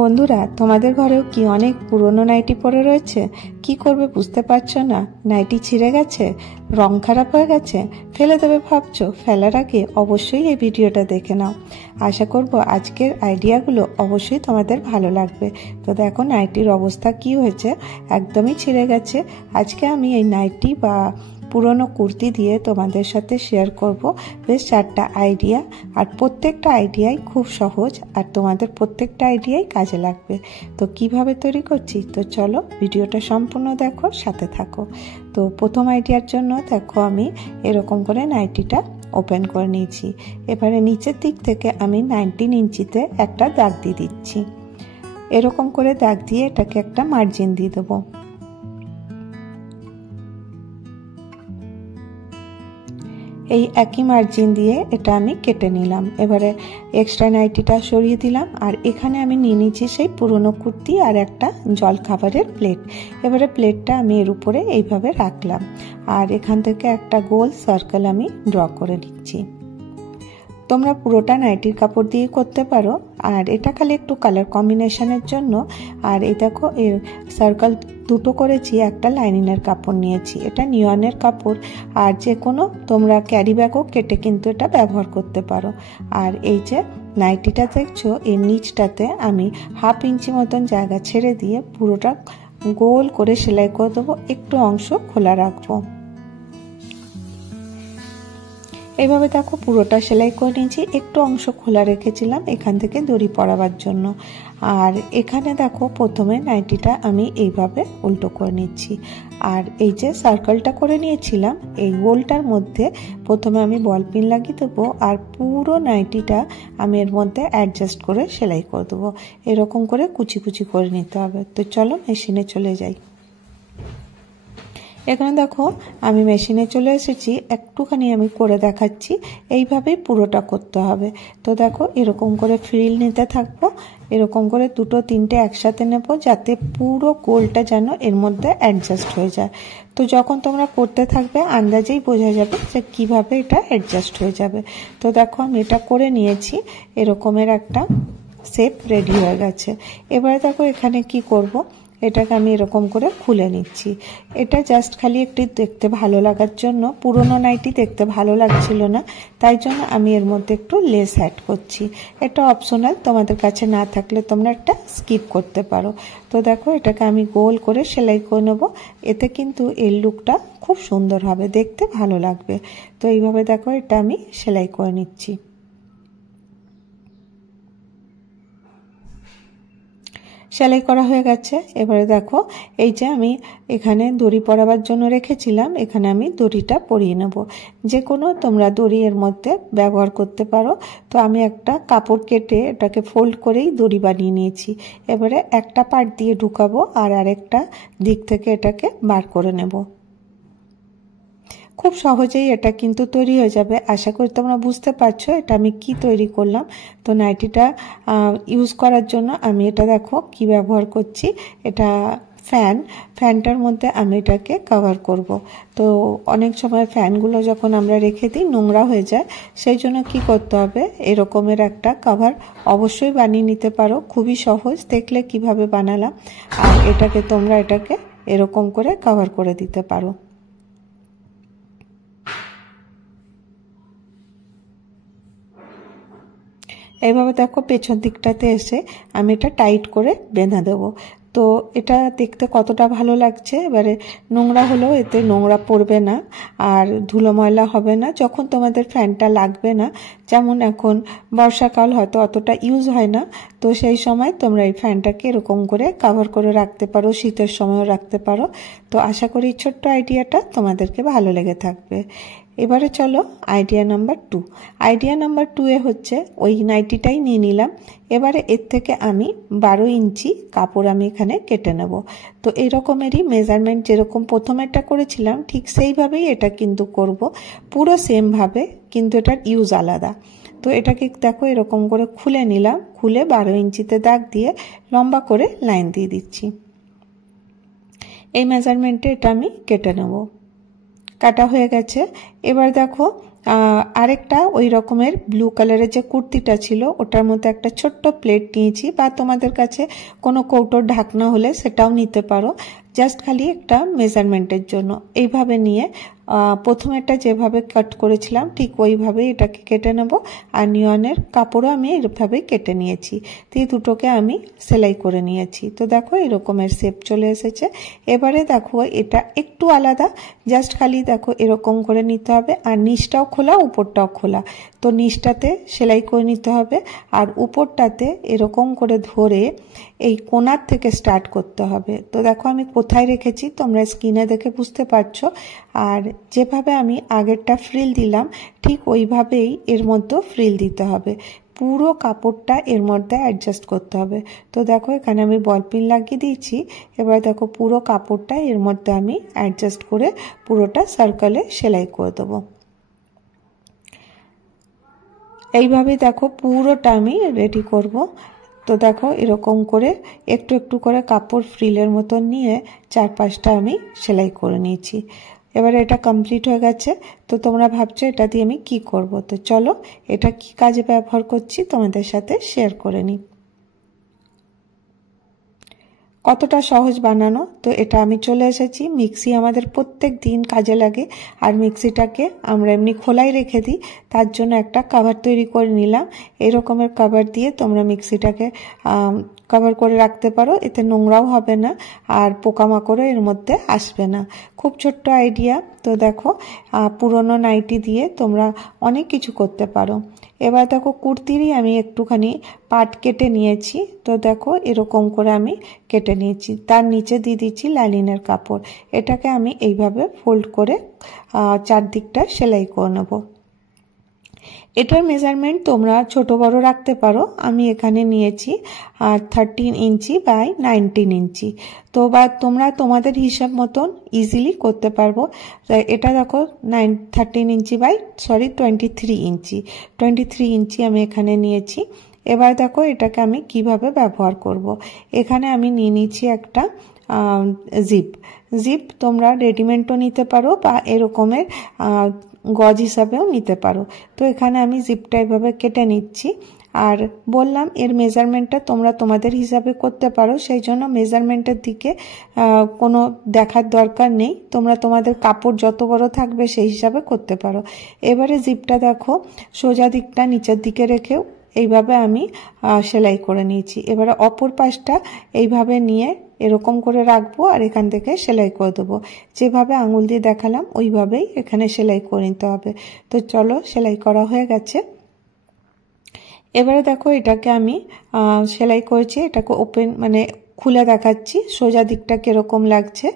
বন্ধুরা, তোমাদের ঘরেও কি অনেক পুরনো নাইটি পরে রয়েছে? কি করবে বুঝতে পারছো না? নাইটি ছিঁড়ে গেছে, রং খারাপ হয়ে গেছে, ফেলে দেবে ভাবছো? ফেলার আগে অবশ্যই এই ভিডিওটা দেখে নাও। আশা করব আজকের আইডিয়াগুলো অবশ্যই তোমাদের ভালো লাগবে। তো দেখো নাইটির অবস্থা কি হয়েছে, একদমই ছিঁড়ে গেছে। আজকে আমি এই নাইটি বা পুরনো কুর্তি দিয়ে তোমাদের সাথে শেয়ার করব বেশ 4টা আইডিয়া। আর প্রত্যেকটা আইডিয়াই খুব সহজ আর তোমাদের প্রত্যেকটা আইডিয়াই কাজে লাগবে। তো কিভাবে তৈরি করছি, তো চলো ভিডিওটা সম্পূর্ণ দেখো, সাথে থাকো। তো প্রথম আইডিয়ার জন্য দেখো আমি এরকম করে নাইটিটা ওপেন করে নিয়েছি। এবারে নিচের দিক থেকে আমি 19 ইঞ্চিতে একটা দাগ দিয়ে দিচ্ছি। এরকম করে দাগ দিয়ে এটাকে একটা মার্জিন দিয়ে দেবো। এই একই মার্জিন দিয়ে এটা আমি কেটে নিলাম। এবারে এক্সট্রা নাইটিটা সরিয়ে দিলাম। আর এখানে আমি নিয়ে নিচ্ছি সেই পুরনো কুর্তি আর একটা জল খাবারের প্লেট। এবারে প্লেটটা আমি এর উপরে এইভাবে রাখলাম আর এখান থেকে একটা গোল সার্কেল আমি ড্র করে নিচ্ছি। তোমরা পুরোটা নাইটির কাপড় দিয়ে করতে পারো, আর এটা খালি একটু কালার কম্বিনেশনের জন্য। আর এই দেখো এর সার্কেল দুটো করেছি, একটা লাইনিংয়ের কাপড় নিয়েছি, এটা নিয়নের কাপড়। আর যে কোনো তোমরা ক্যারি ব্যাগও কেটে কিন্তু এটা ব্যবহার করতে পারো। আর এই যে নাইটিটা দেখছো, এর নিচটাতে আমি 1/2 ইঞ্চি মতন জায়গা ছেড়ে দিয়ে পুরোটা গোল করে সেলাই করে দেবো, একটু অংশ খোলা রাখবো। এইভাবে দেখো পুরোটা সেলাই করে নিয়েছি, একটু অংশ খোলা রেখেছিলাম এখান থেকে দড়ি পরাবার জন্য। আর এখানে দেখো প্রথমে নাইটিটা আমি এইভাবে উল্টো করে নিচ্ছি। আর এই যে সার্কেলটা করে নিয়েছিলাম, এই গোলটার মধ্যে প্রথমে আমি বল পিন লাগিয়ে দেবো আর পুরো নাইটিটা আমি এর মধ্যে অ্যাডজাস্ট করে সেলাই করে দেবো। এরকম করে কুচি কুচি করে নিতে হবে। তো চলো মেশিনে চলে যাই। এখানে দেখো আমি মেশিনে চলে এসেছি, একটুখানি আমি করে দেখাচ্ছি। এইভাবেই পুরোটা করতে হবে। তো দেখো এরকম করে ফ্রিল নিতে থাকবো, এরকম করে 2-3টে একসাথে নেব, যাতে পুরো গোলটা যেন এর মধ্যে অ্যাডজাস্ট হয়ে যায়। তো যখন তোমরা করতে থাকবে আন্দাজেই বোঝা যাবে যে কিভাবে এটা অ্যাডজাস্ট হয়ে যাবে। তো দেখো আমি এটা করে নিয়েছি, এরকমের একটা শেপ রেডি হয়ে গেছে। এবারে দেখো এখানে কি করব, এটাকে আমি এরকম করে খুলে নিচ্ছি। এটা জাস্ট খালি একটু দেখতে ভালো লাগার জন্য, পুরনো নাইটি দেখতে ভালো লাগছিল না, তাই জন্য আমি এর মধ্যে একটু লেস অ্যাড করছি। এটা অপশনাল, তোমাদের কাছে না থাকলে তোমরা একটা স্কিপ করতে পারো। তো দেখো এটাকে আমি গোল করে সেলাই করে নেব, এতে কিন্তু এর লুকটা খুব সুন্দর হবে, দেখতে ভালো লাগবে। তো এইভাবে দেখো এটা আমি সেলাই করে নিচ্ছি। সেলাই করা হয়ে গেছে। এবারে দেখো এই যে আমি এখানে দড়ি পরাবার জন্য রেখেছিলাম, এখানে আমি দড়িটা পরিয়ে নেব। যে কোনো তোমরা দড়ি এর মধ্যে ব্যবহার করতে পারো। তো আমি একটা কাপড় কেটে এটাকে ফোল্ড করেই দড়ি বানিয়ে নিয়েছি। এবারে একটা পার্ট দিয়ে ঢুকাবো আর আরেকটা দিক থেকে এটাকে বার করে নেব। খুব সহজেই এটা কিন্তু তৈরি হয়ে যাবে। আশা করি তোমরা বুঝতে পারছো এটা আমি কি তৈরি করলাম। তো নাইটিটা ইউজ করার জন্য আমি এটা দেখো কি ব্যবহার করছি, এটা ফ্যানটার মধ্যে আমি এটাকে কভার করব। তো অনেক সময় ফ্যানগুলো যখন আমরা রেখে দিই নোংরা হয়ে যায়, সেই জন্য কি করতে হবে, এরকমের একটা কভার অবশ্যই বানিয়ে নিতে পারো। খুবই সহজ, দেখলে কিভাবে বানালাম। আর এটাকে তোমরা এটাকে এরকম করে কভার করে দিতে পারো। এইভাবে দেখো পেছন দিকটাতে এসে আমি এটা টাইট করে বেঁধে দেবো। তো এটা দেখতে কতটা ভালো লাগছে। এবারে নোংরা হলেও এতে নোংরা পড়বে না আর ধুলো ময়লা হবে না। যখন তোমাদের ফ্যানটা লাগবে না, যেমন এখন বর্ষাকাল হয়তো অতটা ইউজ হয় না, তো সেই সময় তোমরা এই ফ্যানটাকে এরকম করে কভার করে রাখতে পারো, শীতের সময়ও রাখতে পারো। তো আশা করি ছোট্ট আইডিয়াটা তোমাদেরকে ভালো লেগে থাকবে। এবারে চলো আইডিয়া নাম্বার 2। আইডিয়া নাম্বার 2 এ হচ্ছে ওই নাইটিটাই নিয়ে নিলাম। এবারে এর থেকে আমি 12 ইঞ্চি কাপড় আমি এখানে কেটে নেব। তো এই রকমেরই মেজারমেন্ট যেরকম প্রথমেরটা করেছিলাম ঠিক সেইভাবেই এটা কিন্তু করব, পুরো সেম ভাবে, কিন্তু এটার ইউজ আলাদা। তো এটাকে দেখো এরকম করে খুলে নিলাম, খুলে 12 ইঞ্চিতে দাগ দিয়ে লম্বা করে লাইন দিয়ে দিচ্ছি। এই মেজারমেন্টে এটা আমি কেটে নেব। কাটা হয়ে গেছে। এবার দেখো আরেকটা ওই রকমের ব্লু কালারের যে কুর্তিটা ছিল ওটার মধ্যে একটা ছোট্ট প্লেট নিয়েছি, বা তোমাদের কাছে কোনো কৌটোর ঢাকনা হলে সেটাও নিতে পারো, জাস্ট খালি একটা মেজারমেন্টের জন্য। এইভাবে নিয়ে প্রথমেটা যেভাবে কাট করেছিলাম ঠিক ওইভাবে এটাকে কেটে নেব। আর নিয়নের কাপড়ও আমি এইভাবেই কেটে নিয়েছি, তো এই দুটোকে আমি সেলাই করে নিয়েছি। তো দেখো এরকমের শেপ চলে এসেছে। এবারে দেখো এটা একটু আলাদা, জাস্ট খালি দেখো এরকম করে নিতে হবে, আর নিচটাও খোলা উপরটাও খোলা। তো নিচটাতে সেলাই করে নিতে হবে, আর উপরটাতে এরকম করে ধরে এই কোণার থেকে স্টার্ট করতে হবে। তো দেখো আমি কোথায় রেখেছি তোমরা স্ক্রিনে দেখে বুঝতে পারছো। আর যেভাবে আমি আগেরটা ফ্রিল দিলাম ঠিক ওইভাবেই এর মধ্যে ফ্রিল দিতে হবে, পুরো কাপড়টা এর মধ্যে অ্যাডজাস্ট করতে হবে। তো দেখো এখানে আমি বল পিন লাগিয়ে দিয়েছি। এবার দেখো পুরো কাপড়টা এর মধ্যে আমি অ্যাডজাস্ট করে পুরোটা সার্কেলে সেলাই করে দেবো। এইভাবে দেখো পুরোটা আমি রেডি করব। তো দেখো এরকম করে একটু একটু করে কাপড় ফ্রিলের মতো নিয়ে চারপাশটা আমি সেলাই করে নিয়েছি। এবার এটা কমপ্লিট হয়ে গেছে। তো তোমরা ভাবছো এটা দিয়ে আমি কি করব, তো চলো এটা কি কাজে ব্যবহার করছি তোমাদের সাথে শেয়ার করে নিই। কতটা সহজ বানানো। তো এটা আমি চলে এসেছি, মিক্সি আমাদের প্রত্যেক দিন কাজে লাগে, আর মিক্সিটাকে আমরা এমনি খোলাই রেখে দিই, তার জন্য একটা কভার তৈরি করে নিলাম। এরকমের কভার দিয়ে তোমরা মিক্সিটাকে কভার করে রাখতে পারো, এতে নোংরাও হবে না আর পোকামাকড়ও এর মধ্যে আসবে না। খুব ছোট্ট আইডিয়া। তো দেখো পুরনো নাইটি দিয়ে তোমরা অনেক কিছু করতে পারো। এবার দেখো কুর্তিরই আমি একটুখানি পাট কেটে নিয়েছি। তো দেখো এরকম করে আমি কেটে নিয়েছি, তার নিচে দিয়ে দিচ্ছি লাইনিংয়ের কাপড়। এটাকে আমি এইভাবে ফোল্ড করে চারদিকটা সেলাই করে নেব। এটার মেজারমেন্ট তোমরা ছোট বড় রাখতে পারো। আমি এখানে নিয়েছি 13 ইঞ্চি বাই 19 ইঞ্চি। তো বা তোমরা তোমাদের হিসাব মতন ইজিলি করতে পারবো। এটা দেখো 13 ইঞ্চি বাই 23 ইঞ্চি 23 ইঞ্চি আমি এখানে নিয়েছি। এবার দেখো এটাকে আমি কিভাবে ব্যবহার করব। এখানে আমি নিয়ে নিচ্ছি একটা জিপ তোমরা রেডিমেডও নিতে পারো বা এরকমের গজ হিসাবেও নিতে পারো। তো এখানে আমি জিপটা এভাবে কেটে নিচ্ছি। আর বললাম এর মেজারমেন্টটা তোমরা তোমাদের হিসাবে করতে পারো, সেই জন্য মেজারমেন্টের দিকে কোনো দেখার দরকার নেই, তোমরা তোমাদের কাপড় যত বড় থাকবে সেই হিসাবে করতে পারো। এবারে জিপটা দেখো সোজা দিকটা নিচের দিকে রেখেও এইভাবে আমি সেলাই করে নিয়েছি। এবারে অপর পাশটা এইভাবে নিয়ে এরকম করে রাখবো আর এখান থেকে সেলাই করে দেবো। যেভাবে আঙুল দিয়ে দেখালাম ওইভাবেই এখানে সেলাই করে নিতে হবে। তো চলো সেলাই করা হয়ে গেছে। এবারে দেখো এটাকে আমি সেলাই করেছি, এটাকে ওপেন মানে খুলে দেখাচ্ছি সোজা দিকটা কিরকম লাগছে।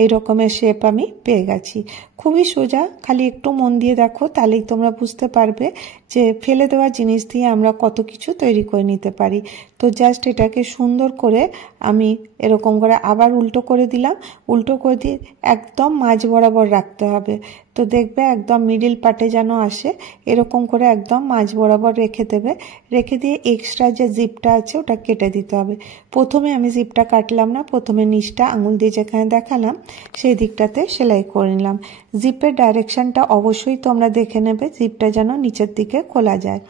এই রকমের শেপ আমি পেয়ে গেছি। খুবই সোজা, খালি একটু মন দিয়ে দেখো তাহলেই তোমরা বুঝতে পারবে যে ফেলে দেওয়া জিনিস দিয়ে আমরা কত কিছু তৈরি করে নিতে পারি। তো জাস্ট এটাকে সুন্দর করে আমি এরকম করে আবার উল্টো করে দিলাম। উল্টো করে দিয়ে একদম মাঝ বরাবর রাখতে হবে। তো দেখবে একদম মিডিল পার্টে যেন আসে, এরকম করে একদম মাঝ বরাবর রেখে দেবে। রেখে দিয়ে এক্সট্রা যে জিপটা আছে ওটা কেটে দিতে হবে। প্রথমে আমি জিপটা কাটলাম না, প্রথমে নিচটা আঙুল দিয়ে যেখানে দেখালাম সেই দিকটাতে সেলাই করে নিলাম। জিপের ডাইরেকশনটা অবশ্যই তোমরা দেখে নেবে, জিপটা যেন নিচের দিকে খোলা যায়।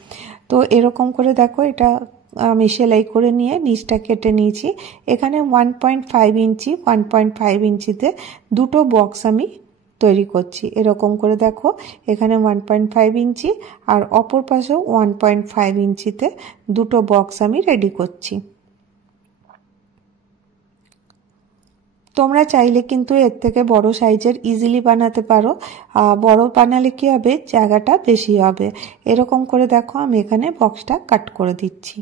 তো এরকম করে দেখো এটা আমি সেলাই করে নিয়ে নিচটা কেটে নিয়েছি। এখানে 1.5 ইঞ্চি 1.5 ইঞ্চিতে দুটো বক্স আমি তৈরি করছি। এরকম করে দেখো এখানে 1.5 ইঞ্চি আর অপর পাশেও 1.5 ইঞ্চিতে দুটো বক্স আমি রেডি করছি। তোমরা চাইলে কিন্তু এর থেকে বড় সাইজের ইজিলি বানাতে পারো। বড় বানালে কি হবে, জায়গাটা বেশি হবে। এরকম করে দেখো আমি এখানে বক্সটা কাট করে দিচ্ছি।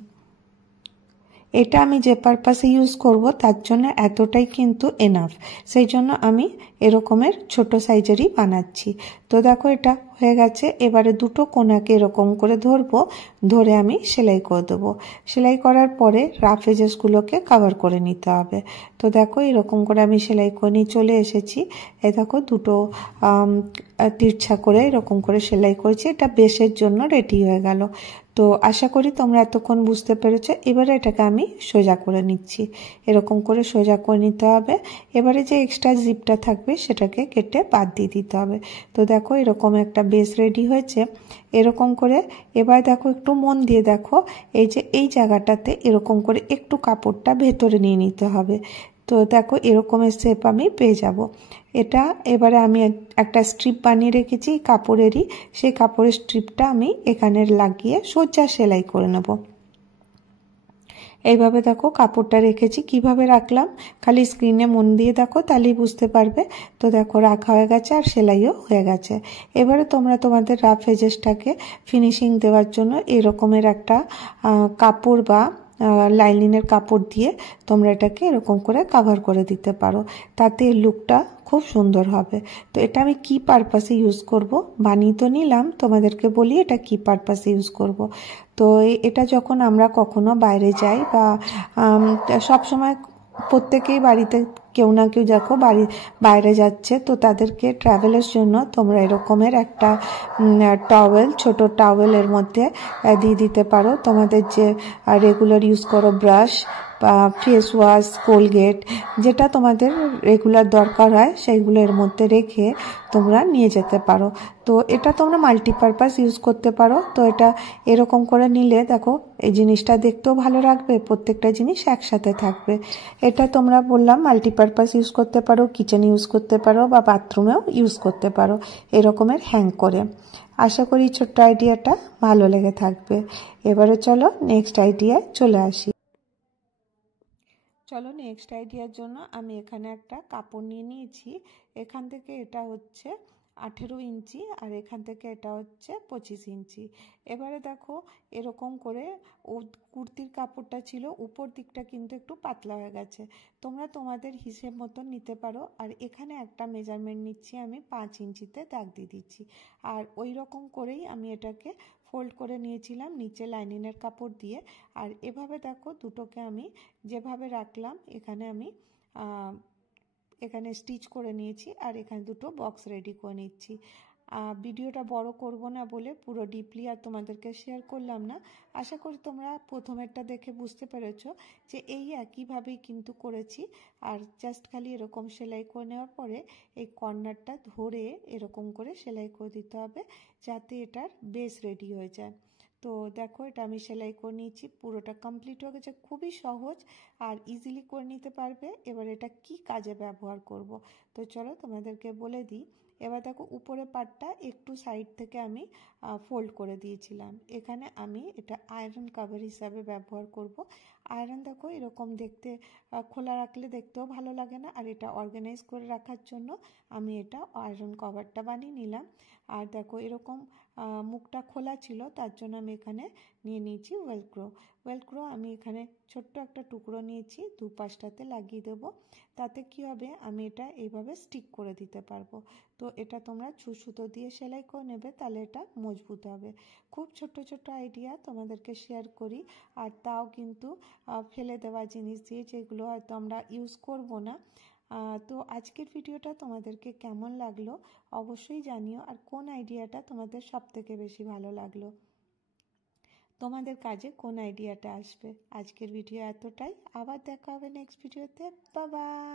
এটা আমি যে পারপাসে ইউজ করব তার জন্য এতটাই কিন্তু এনাফ, সেই জন্য আমি এরকমের ছোট সাইজেরই বানাচ্ছি। তো দেখো এটা হয়ে গেছে। এবারে দুটো কোণাকে এরকম করে ধরবো, ধরে আমি সেলাই করে দেবো। সেলাই করার পরে রাফ এজেসগুলোকে কভার করে নিতে হবে। তো দেখো এরকম করে আমি সেলাই করে নিয়ে চলে এসেছি। এই দেখো দুটো তিরছা করে এরকম করে সেলাই করেছি, এটা বেশের জন্য রেডি হয়ে গেল। তো আশা করি তোমরা এতক্ষণ বুঝতে পেরেছো। এবারে এটাকে আমি সোজা করে নিচ্ছি, এরকম করে সোজা করে নিতে হবে। এবারে যে এক্সট্রা জিপটা থাকবে সেটাকে কেটে বাদ দিয়ে দিতে হবে। তো দেখো এরকম একটা বেস রেডি হয়েছে। এরকম করে এবার দেখো, একটু মন দিয়ে দেখো, এই যে এই জায়গাটাতে এরকম করে একটু কাপড়টা ভেতরে নিয়ে নিতে হবে। তো দেখো এরকমের শেপ আমি পেয়ে যাব। এটা এবারে আমি একটা স্ট্রিপ বানিয়ে রেখেছি কাপড়েরই, সেই কাপড়ের স্ট্রিপটা আমি এখানে লাগিয়ে সোজা সেলাই করে নেব। এইভাবে দেখো কাপড়টা রেখেছি, কিভাবে রাখলাম খালি স্ক্রিনে মন দিয়ে দেখো, তাহলেই বুঝতে পারবে। তো দেখো রাখা হয়ে গেছে আর সেলাইও হয়ে গেছে। এবারে তোমরা তোমাদের রাফ এজেসটাকে ফিনিশিং দেওয়ার জন্য এরকমের একটা কাপড় বা লাইনিংয়ের কাপড় দিয়ে তোমরা এটাকে এরকম করে কভার করে দিতে পারো, তাতে লুকটা খুব সুন্দর হবে। তো এটা আমি কি পারপাসে ইউজ করব বানিয়ে তো নিলাম, তোমাদেরকে বলি এটা কি পারপাসে ইউজ করব। তো এটা যখন আমরা কখনো বাইরে যাই বা সব সময় প্রত্যেকেই বাড়িতে কেউ না কেউ দেখো বাইরে যাচ্ছে, তো তাদেরকে ট্রাভেলের জন্য তোমরা এরকমের একটা টাওয়েল, ছোট টাওয়েলের মধ্যে দিয়ে দিতে পারো তোমাদের যে রেগুলার ইউজ করো ব্রাশ বা ফেস ওয়াশ, কোলগেট, যেটা তোমাদের রেগুলার দরকার হয় সেইগুলো এর মধ্যে রেখে তোমরা নিয়ে যেতে পারো। তো এটা তোমরা মাল্টিপারপাস ইউজ করতে পারো। তো এটা এরকম করে নিলে দেখো এই জিনিসটা দেখতেও ভালো লাগবে, প্রত্যেকটা জিনিস একসাথে থাকবে। এটা তোমরা বললাম মাল্টিপারপাস ইউজ করতে পারো, কিচেনে ইউজ করতে পারো বা বাথরুমেও ইউজ করতে পারো এরকমের হ্যাং করে। আশা করি ছোট্ট আইডিয়াটা ভালো লেগে থাকবে। এবারে চলো নেক্সট আইডিয়ায় চলে আসি। চলো নেক্সট আইডিয়ার জন্য আমি এখানে একটা কাপড় নিয়ে নিয়েছি। এখান থেকে এটা হচ্ছে 18 ইঞ্চি আর এখান থেকে এটা হচ্ছে 25 ইঞ্চি। এবারে দেখো এরকম করে কুর্তির কাপড়টা ছিল, উপর দিকটা কিন্তু একটু পাতলা হয়ে গেছে, তোমরা তোমাদের হিসেব মতন নিতে পারো। আর এখানে একটা মেজারমেন্ট নিচ্ছি আমি 5 ইঞ্চিতে দাগ দিয়ে দিচ্ছি। আর ওই রকম করেই আমি এটাকে ফোল্ড করে নিয়েছিলাম নিচে লাইনিংয়ের কাপড় দিয়ে। আর এভাবে দেখো দুটোকে আমি যেভাবে রাখলাম এখানে আমি এখানে স্টিচ করে নিয়েছি আর এখানে দুটো বক্স রেডি করে নিচ্ছি। ভিডিওটা বড় করব না বলে পুরো ডিপলি আর তোমাদেরকে শেয়ার করলাম না। আশা করি তোমরা প্রথমেরটা দেখে বুঝতে পেরেছো যে এই একইভাবেই কিন্তু করেছি। আর জাস্ট খালি এরকম সেলাই করে নেওয়ার পরে এই কর্নারটা ধরে এরকম করে সেলাই করে দিতে হবে, যাতে এটার বেস রেডি হয়ে যায়। তো দেখো এটা আমি সেলাই করে নিয়েছি, পুরোটা কমপ্লিট হয়ে গেছে। খুবই সহজ আর ইজিলি করে নিতে পারবে। এবার এটা কি কাজে ব্যবহার করব, তো চলো তোমাদেরকে বলে দিই। এবার দেখো উপরে পাটটা একটু সাইড থেকে আমি ফোল্ড করে দিয়েছিলাম, এখানে আমি এটা আয়রন কভার হিসাবে ব্যবহার করব। আয়রন দেখো এরকম দেখতে খোলা রাখলে দেখতেও ভালো লাগে না, আর এটা অর্গানাইজ করে রাখার জন্য আমি এটা আয়রন কভারটা বানিয়ে নিলাম। আর দেখো এরকম মুখটা খোলা ছিল, তার জন্য আমি এখানে নিয়ে নিয়েছি ওয়েলক্রো। ওয়েলক্রো আমি এখানে ছোট্ট একটা টুকরো নিয়েছি, দুপাশটাতে লাগিয়ে দেব। তাতে কি হবে, আমি এটা এইভাবে স্টিক করে দিতে পারবো। তো এটা তোমরা সুতো দিয়ে সেলাই করে নেবে, তাহলে এটা মজবুত হবে। খুব ছোট্ট ছোট্ট আইডিয়া তোমাদেরকে শেয়ার করি, আর তাও কিন্তু ফেলে দেওয়া জিনিস দিয়ে, যেগুলো হয়তো আমরা ইউজ করব না। তো আজকের ভিডিওটা তোমাদেরকে কেমন লাগলো অবশ্যই জানিও, আর কোন আইডিয়াটা তোমাদের সবথেকে বেশি ভালো লাগলো, তোমাদের কাজে কোন আইডিয়াটা আসবে। আজকের ভিডিও এতটাই, আবার দেখা হবে নেক্সট ভিডিওতে। Bye bye.